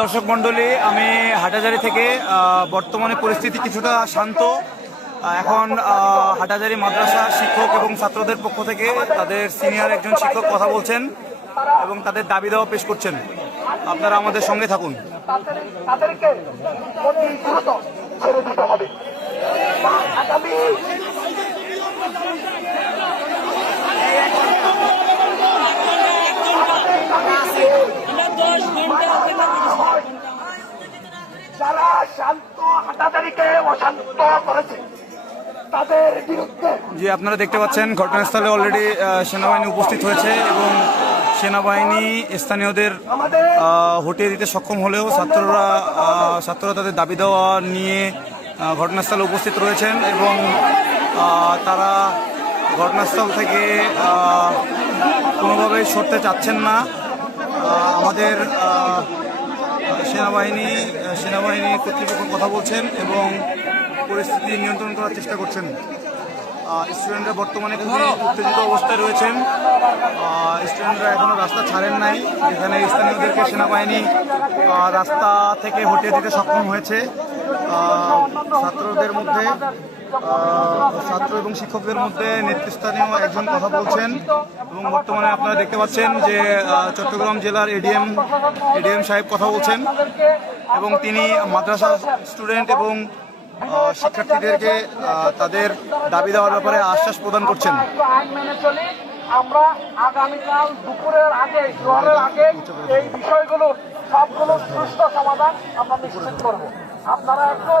দর্শক মণ্ডলী, আমি হাটাজারি থেকে বর্তমানে পরিস্থিতি কিছুটা শান্ত। এখন হাটাজারি মাদ্রাসা শিক্ষক এবং ছাত্রদের পক্ষ থেকে তাদের সিনিয়র একজন শিক্ষক কথা বলছেন এবং তাদের দাবি দেওয়া পেশ করছেন। আপনারা আমাদের সঙ্গে থাকুন যারা শান্ত হাটাদারিকে অশান্ত করেছে। তাদের বিরুদ্ধে যে আপনারা দেখতে পাচ্ছেন ঘটনাস্থলে অলরেডি সেনাবাহিনী উপস্থিত হয়েছে এবং সেনাবাহিনী স্থানীয়দের হটিয়ে দিতে সক্ষম হলেও ছাত্ররা ছাত্ররা তাদের দাবি দেওয়া নিয়ে ঘটনাস্থলে উপস্থিত রয়েছেন এবং তারা ঘটনাস্থল থেকে কোনোভাবেই সরতে চাচ্ছেন না। আমাদের সেনাবাহিনী সেনাবাহিনী কর্তৃপক্ষ কথা বলছেন এবং পরিস্থিতি নিয়ন্ত্রণ করার চেষ্টা করছেন। স্টুডেন্টরা বর্তমানে খুবই উত্তেজিত অবস্থায় রয়েছেন। স্টুডেন্টরা এখনও রাস্তা ছাড়েন নাই। এখানে স্থানীয়দেরকে সেনাবাহিনী রাস্তা থেকে হটিয়ে দিতে সক্ষম হয়েছে। ছাত্রদের মধ্যে ছাত্র এবং শিক্ষকদের মধ্যে নেতৃস্থানীয় একজন কথা বলছেন এবং বর্তমানে আপনারা দেখতে পাচ্ছেন যে চট্টগ্রাম জেলার এডিএম এডিএম সাহেব কথা বলছেন এবং তিনি মাদ্রাসা স্টুডেন্ট এবং শিক্ষার্থীদেরকে তাদের দাবি দেওয়ার ব্যাপারে আশ্বাস প্রদান করছেন। আমরা আগামীকাল দুপুরের আগে জোয়ারের আগে এই বিষয়গুলো সবগুলো সুষ্ঠু সমাধান আমরা নিশ্চিত করব। আপনারা একটু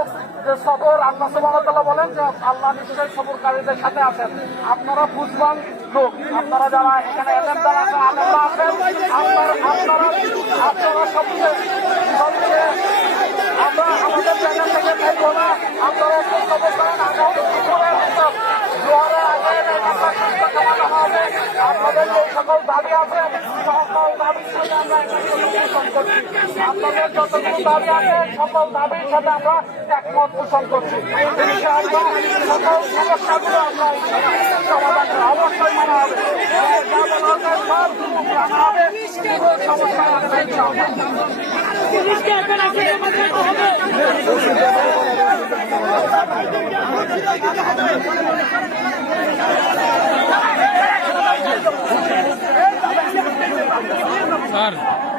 যে সবর, আল্লাহ সুবাহতাল্লাহ বলেন যে আল্লাহ নিশ্চয়ই সবরকারীদের সাথে আছেন। আপনারা বুঝবান লোক। আপনারা যারা এখানে এলেন, তারা আলেমরা আছেন। আপনারা আপনারা আপনারা সবচেয়ে সবচেয়ে আমরা আমাদের চ্যানেল থেকে দেখব না। আপনারা একটু করেন আগামী দুপুরের ভিতর জোয়ারের আগে আমরা সুস্থ সমাধান হবে আপনাদের যে সকল দাবি আছে সকল দাবির সাথে আমরা আপনাদের যতগুলো দাবি আছে, সকল দাবির সাথে আমরা একমত পোষণ করছি। সকল সমস্যাগুলো আমরা সমস্যা Claro.